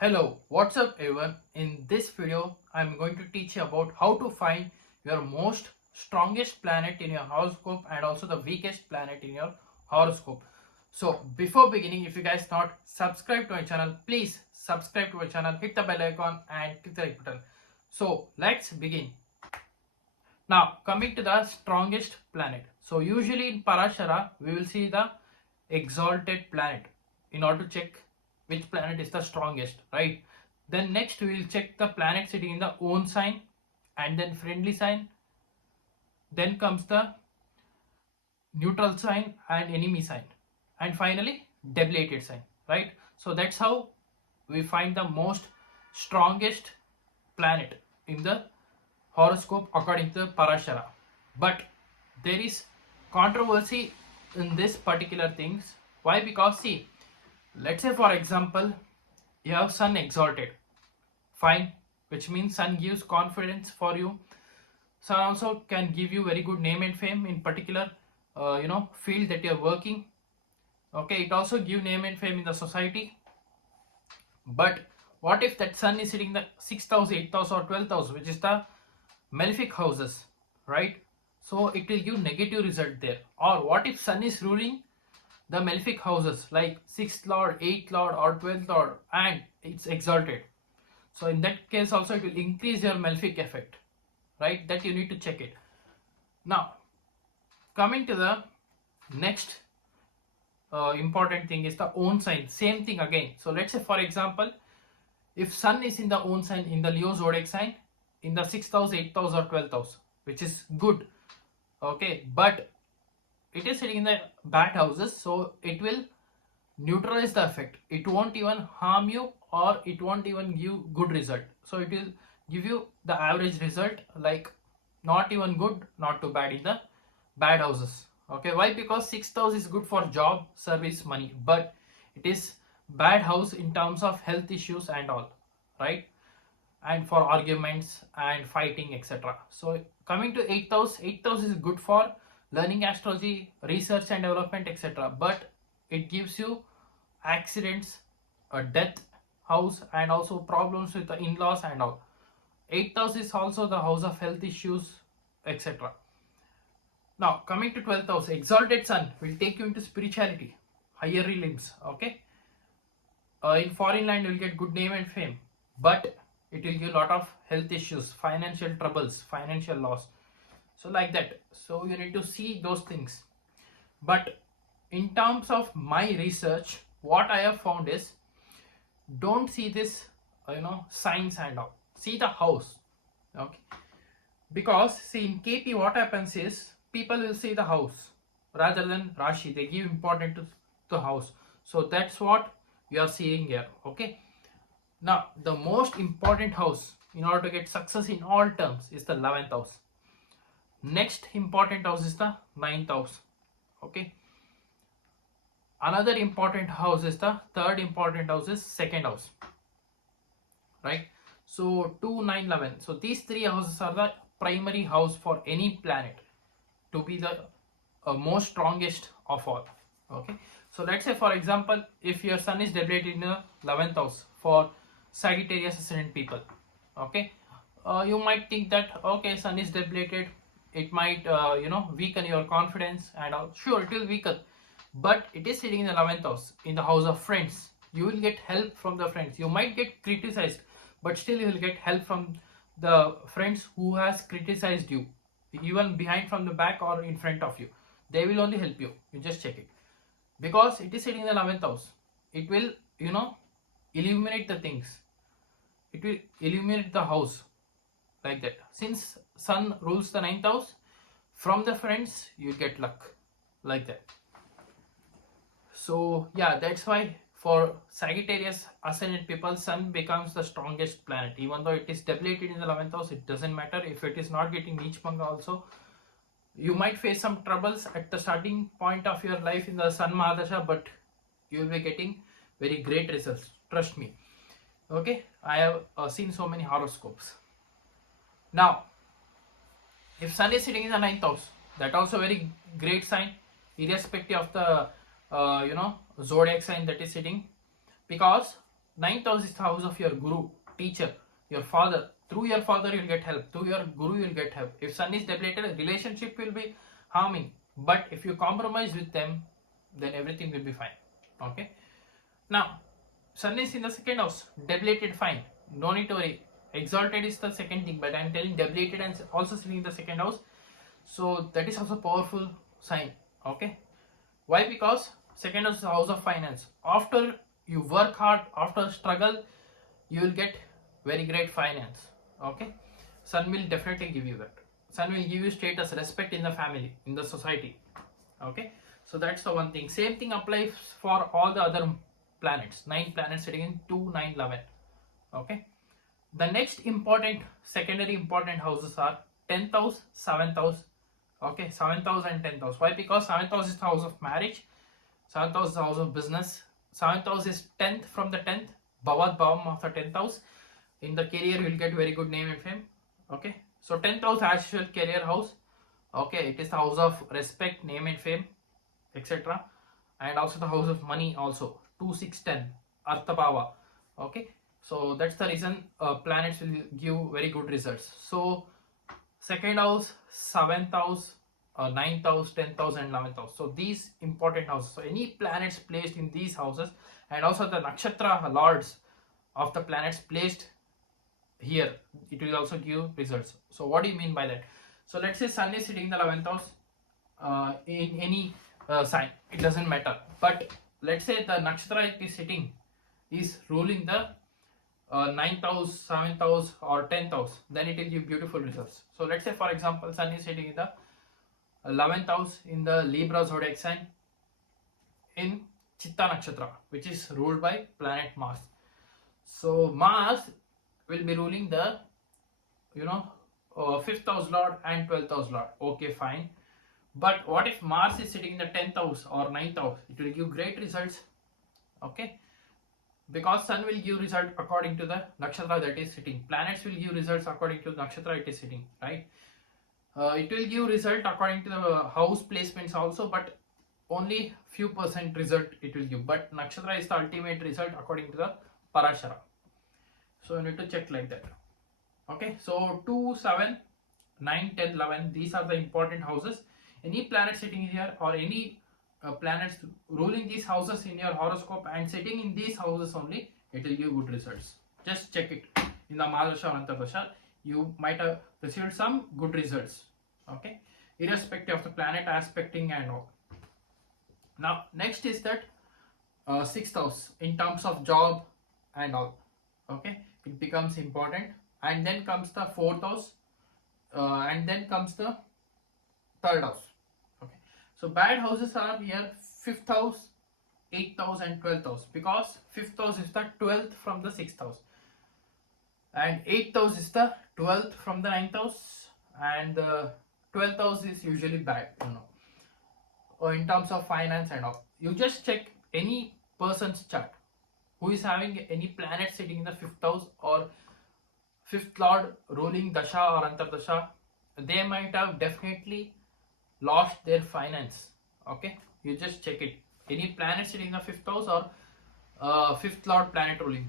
Hello, what's up everyone? In this video, I'm going to teach you about how to find your most strongest planet in your horoscope and also the weakest planet in your horoscope. So before beginning, if you guys not subscribe to my channel, please subscribe to my channel, hit the bell icon and click the like button. So let's begin. Now coming to the strongest planet. So usually in Parashara, we will see the exalted planet in order to check which planet is the strongest, right? Then next we will check the planet sitting in the own sign and then friendly sign. Then comes the neutral sign and enemy sign. And finally debilitated sign, right? So that's how we find the most strongest planet in the horoscope according to Parashara. But there is controversy in this particular things. Why? Because see, let's say for example, you have sun exalted, fine, which means sun gives confidence for you. Sun also can give you very good name and fame in particular field that you're working. Okay, it also give name and fame in the society. But what if that sun is sitting in the 6th house, 8th house or 12th house, which is the malefic houses, right? So it will give negative result there. Or what if sun is ruling the malefic houses like 6th lord, 8th lord or 12th lord and it's exalted? So in that case also it will increase your malefic effect, right? That you need to check it. Now coming to the next important thing is the own sign. Same thing again. So let's say for example, if sun is in the own sign in the Leo zodiac sign in the 6th house, 8th house or 12th house, which is good, okay, but it is sitting in the bad houses, so it will neutralize the effect. It won't even harm you or it won't even give good result. So it will give you the average result, like not even good, not too bad in the bad houses. Okay, why? Because 6th house is good for job, service, money, but it is bad house in terms of health issues and all, right? And for arguments and fighting, etc. So coming to 8th house, 8th house is good for learning astrology, research and development, etc. But it gives you accidents, a death house and also problems with the in-laws and all. 8th house is also the house of health issues, etc. Now coming to 12th house, exalted sun will take you into spirituality, higher realms, okay? In foreign land you will get good name and fame, but it will give a lot of health issues, financial troubles, financial loss. So like that. So you need to see those things. But in terms of my research, what I have found is, don't see this signs and all. See the house, okay? Because see in KP what happens is people will see the house rather than Rashi. They give importance to the house. So that's what we are seeing here, okay? Now the most important house in order to get success in all terms is the 11th house. Next important house is the 9th house, okay? Another important house is the third important house is 2nd house, right? So 2, 9, 11. So these three houses are the primary house for any planet to be the most strongest of all, okay? So let's say for example, if your sun is debilitated in the 11th house for Sagittarius ascendant people, okay, you might think that okay, sun is debilitated, it might weaken your confidence and all. Sure, it will weaken, but it is sitting in the 11th house, in the house of friends. You will get help from the friends. You might get criticized, but still you will get help from the friends who has criticized you, even behind, from the back or in front of you. They will only help you. You just check it, because it is sitting in the 11th house. It will illuminate the things. It will illuminate the house, like that. Since sun rules the 9th house, from the friends you get luck, like that. So yeah, that's why for Sagittarius ascendant people, sun becomes the strongest planet. Even though it is debilitated in the 11th house, it doesn't matter. If it is not getting Neech Bhanga also, you might face some troubles at the starting point of your life in the sun Mahadasha, but you will be getting very great results, trust me, okay? I have seen so many horoscopes. Now if sun is sitting in the 9th house, that also very great sign, irrespective of the zodiac sign that is sitting, because Ninth house is the house of your guru, teacher, your father. Through your father you'll get help. Through your guru you'll get help. If sun is depleted, relationship will be harming. But if you compromise with them, then everything will be fine. Okay. Now, sun is in the second house, depleted, fine. No need to worry. Exalted is the second thing, but I'm telling depleted and also sitting in the second house. So that is also powerful sign. Okay. Why? Because second house is the house of finance. After you work hard, after struggle, you will get very great finance. Okay. Sun will definitely give you that. Sun will give you status, respect in the family, in the society. Okay. So that's the one thing. Same thing applies for all the other planets. 9 planets sitting in 2, 9, 11. Okay. The next important, secondary important houses are 10th house, 7th house. Okay, 7th house and 10th house. Why? Because 7th house is the house of marriage, 7th house is the house of business, 7th house is 10th from the 10th, Bhavat Bhavam of the 10th house. In the career, you will get very good name and fame. Okay, so 10th house as usual career house. Okay, it is the house of respect, name and fame, etc. And also the house of money also, 2, 6, 10, Artha Bhava. Okay, so that's the reason planets will give very good results. So second house, 7th house, 9th house, 10th house and 11th house. So these important houses. So any planets placed in these houses and also the nakshatra lords of the planets placed here, it will also give results. So what do you mean by that? So let's say sun is sitting in the 11th house in any sign, it doesn't matter. But let's say the nakshatra it is sitting is ruling the 9th house, 7th house or 10th house, then it will give beautiful results. So let's say for example sun is sitting in the 11th house in the Libra zodiac sign in Chitta Nakshatra, which is ruled by planet Mars. So Mars will be ruling the 5th house lord and 12th house lord. Okay, fine. But what if Mars is sitting in the 10th house or 9th house? It will give great results. Okay, because sun will give result according to the nakshatra that is sitting. Planets will give results according to the nakshatra it is sitting, right? It will give result according to the house placements also, but only few percent result it will give. But nakshatra is the ultimate result according to the Parashara. So you need to check like that. Okay, so 2, 7, 9, 10, 11, these are the important houses. Any planet sitting here or any planets ruling these houses in your horoscope and sitting in these houses only, it will give good results. Just check it. In the Mahadasha or Antardasha, you might have received some good results. Okay, irrespective of the planet aspecting and all. Now next is that 6th house in terms of job and all. Okay, it becomes important. And then comes the 4th house and then comes the 3rd house. Okay, so bad houses are here 5th house, 8th house and 12th house, because 5th house is the 12th from the 6th house and 8th house is the 12th from the 9th house, and the 12th house is usually bad, or in terms of finance and all. You just check any person's chart who is having any planet sitting in the 5th house or 5th lord ruling dasha or antardasha, they might have definitely lost their finance. Okay, you just check it. Any planet sitting in the 5th house or 5th lord planet ruling,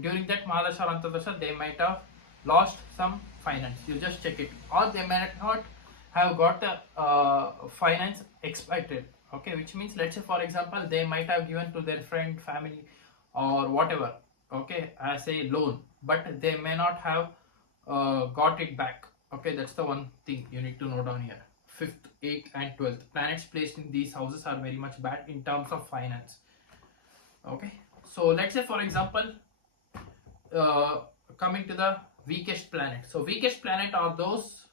during that Mahadasha or Antardasha, they might have lost some finance. You just check it. Or they might not have got the finance expected. Okay, which means, let's say for example, they might have given to their friend, family or whatever, okay, as a loan, but they may not have got it back. Okay, that's the one thing you need to note down here. 5th, 8th and 12th planets placed in these houses are very much bad in terms of finance. Okay, so let's say for example, coming to the weakest planet. So weakest planet are those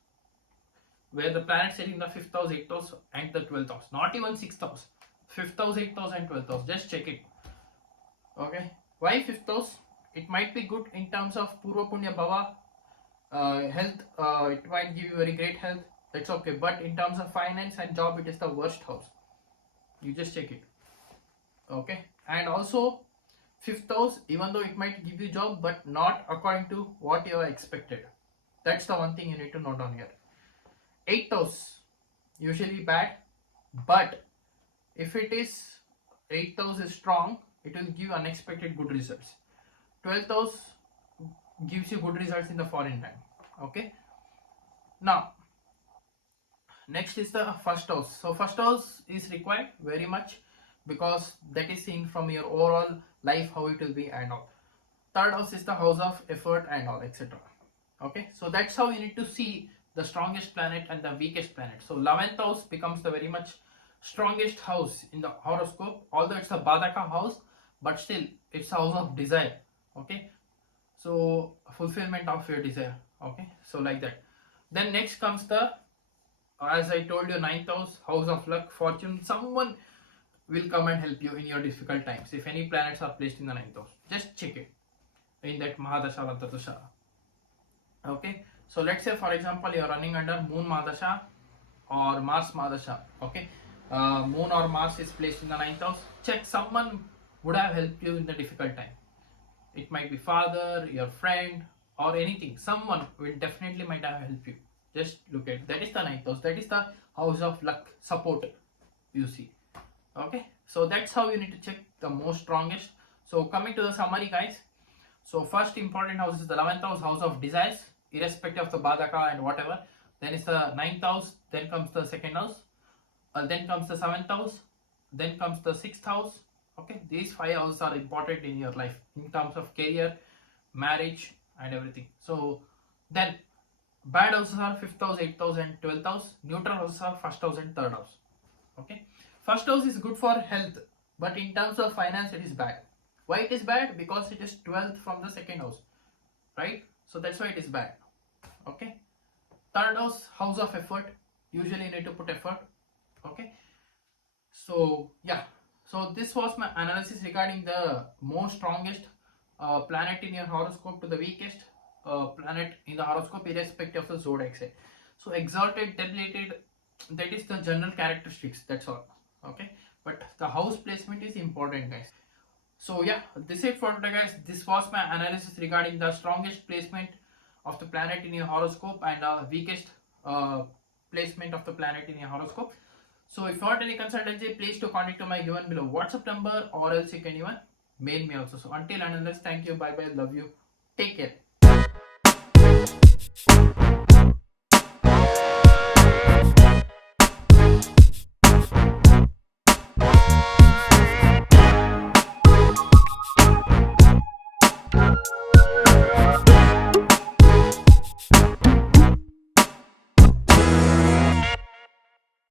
where the planet sitting in the 5th house, 8th house and the 12th house, not even 6th house, 5th house, 8th house and 12th house. Just check it. Okay, why 5th house? It might be good in terms of Purva Punya Bhava, health, it might give you very great health, that's okay, but in terms of finance and job, it is the worst house. You just check it. Okay, and also 5th house, even though it might give you job, but not according to what you have expected. That's the one thing you need to note down here. 8th house, usually bad, but if it is 8th house is strong, it will give unexpected good results. 12th house gives you good results in the foreign land. Okay. Now, next is the first house. So first house is required very much because that is seen from your overall life how it will be and all. Third house is the house of effort and all, etc. Okay, so that's how you need to see the strongest planet and the weakest planet. So 11th house becomes the very much strongest house in the horoscope, although it's a Badaka house, but still it's a house of desire. Okay, so fulfillment of your desire. Okay, so like that. Then next comes the, as I told you, 9th house of luck, fortune. Someone will come and help you in your difficult times. If any planets are placed in the 9th house, just check it in that Mahadasha Vantadasha. Okay, so let's say for example you are running under Moon Mahadasha or Mars Mahadasha. Okay, Moon or Mars is placed in the 9th house. Check, someone would have helped you in the difficult time. It might be father, your friend, or anything. Someone will definitely might have helped you. Just look at that is the 9th house. That is the house of luck, support. You see. Okay, so that's how you need to check the most strongest. So coming to the summary, guys. So first important house is the 11th house, house of desires, irrespective of the Badaka and whatever. Then is the 9th house. Then comes the second house. Then comes the 7th house. Then comes the 6th house. Okay, these 5 houses are important in your life in terms of career, marriage, and everything. So then bad houses are 5th house, 8th house, and 12th house. Neutral houses are 1st house and 3rd house. Okay, first house is good for health, but in terms of finance, it is bad. Why it is bad? Because it is 12th from the 2nd house, right? So that's why it is bad. Okay, 3rd house, house of effort. Usually you need to put effort. Okay, so yeah, so this was my analysis regarding the most strongest planet in your horoscope to the weakest planet in the horoscope, irrespective of the zodiac sign. So exalted, debilitated, that is the general characteristics. That's all. Okay, but the house placement is important, guys. So yeah, this is it for today, guys. This was my analysis regarding the strongest placement of the planet in your horoscope and weakest placement of the planet in your horoscope. So if you want any consultancy, please to contact to my given below WhatsApp number, or else you can even mail me also. So until and unless, thank you, bye bye, love you, take care.